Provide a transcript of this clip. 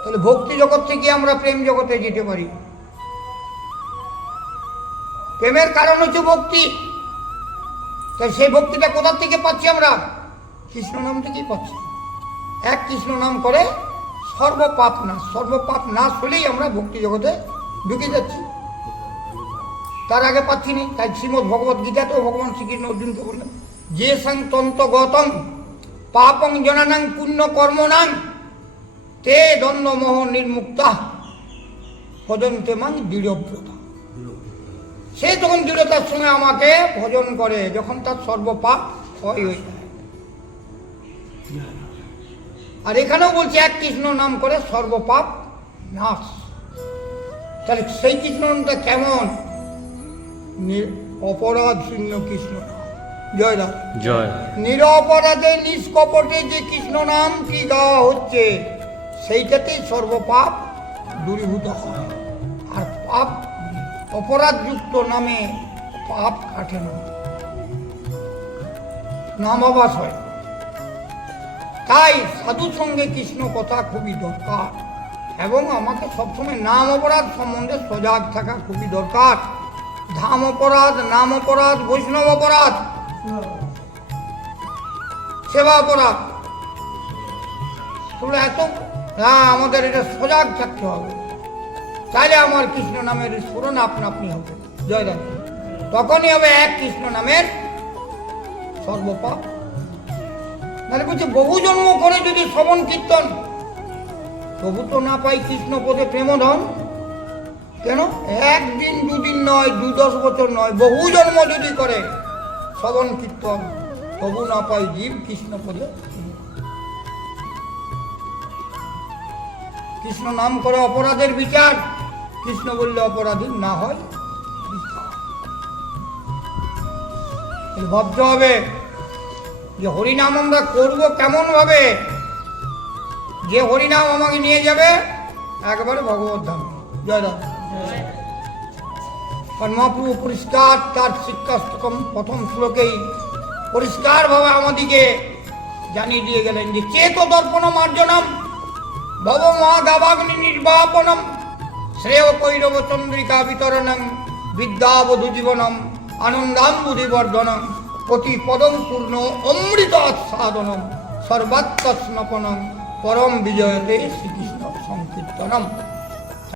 তাহলে ভক্তি জগৎ থেকে আমরা প্রেম জগতে যেতে পারি। প্রেমের কারণ হচ্ছে ভক্তি। তাই সেই ভক্তিটা কোথা থেকে পাচ্ছি আমরা? কৃষ্ণ নাম থেকেই পাচ্ছি। এক কৃষ্ণ নাম করে সর্বপাপ নাশ, সর্বপাপ নাশ হলেই আমরা ভক্তি জগতে ঢুকে যাচ্ছি। তার আগে পাচ্ছি নি। তাই শ্রীমদ ভগবত গীতাতেও ভগবান শ্রীকৃষ্ণ অর্জুনকে বললেন, যে সংতন্ত গতম পাপং জনানাং পুণ্য কর্মনাং তে দ্বন্দ্ব মোহ নির্মুক্তা ভজন্তে মাং দৃঢ়ব্রতা। সে তখন দৃঢ়তার সঙ্গে আমাকে ভজন করে যখন তার সর্বপাপ ক্ষয় হয়ে যায়। আর এখানেও বলছে এক কৃষ্ণ নাম করে সর্বপাপ নাশ। তাহলে সেই কৃষ্ণ নামটা কেমন? অপরাধ শূন্য কৃষ্ণ নাম। জয় রাম জয়। নিরপরাধে নিষ্কপটে যে কৃষ্ণ নাম কি গাওয়া হচ্ছে সেইটাতেই সর্বপাপ দূরীভূত হয়। আর পাপ অপরাধযুক্ত নামে পাপ কাটে না, নামাবাস হয়। তাই সাধু সঙ্গে কৃষ্ণ কথা খুবই দরকার এবং আমাকে সবসময় নাম অপরাধ সম্বন্ধে সজাগ থাকা খুবই দরকার। ধাম অপরাধ, নাম অপরাধ, বৈষ্ণব অপরাধ, সেবা অপরাধ, তোমরা এত আমাদের এটা সজাগ থাকতে হবে। তাহলে আমার কৃষ্ণ নামের স্মরণ আপনা আপনি হবে। জয় রাম। তখনই হবে এক কৃষ্ণ নামের সর্বপাপ। মানে বলছে বহু জন্ম করে যদি শ্রবণ কীর্তন তবু তো না পাই কৃষ্ণ পদে প্রেমধন। কেন? একদিন দুদিন নয়, 10 বছর নয়, বহু জন্ম যদি করে শ্রবণ কীর্তন তবু না পাই জীব কৃষ্ণ পদে। কৃষ্ণ নাম করে অপরাধের বিচার, কৃষ্ণ বললে অপরাধী না হয়। ভাবতে হবে যে হরিনাম আমরা করবো কেমন ভাবে, যে হরিনাম আমাকে নিয়ে যাবে একবারে ভগবত ধাম। জয় রাম। কারণ মহাপ্রভু পরিষ্কার তার শিক্ষাস্তকম প্রথম শ্লোকেই পরিষ্কার ভাবে আমাদিকে জানিয়ে দিয়ে গেলেন যে চেত দর্পণ মার্জনম ভব মহাগাবাগ্নি নির্বাপনম শ্রেয় কৈরব চন্দ্রিকা বিতরণম বিদ্যাবধূ জীবনম আনন্দাম্বুধিবর্ধনম প্রতি পদম পূর্ণ অমৃত আস্বাদনম সর্বাত্মস্নপনম পরম বিজয়তে শ্রীকৃষ্ণ সংকীর্তনম।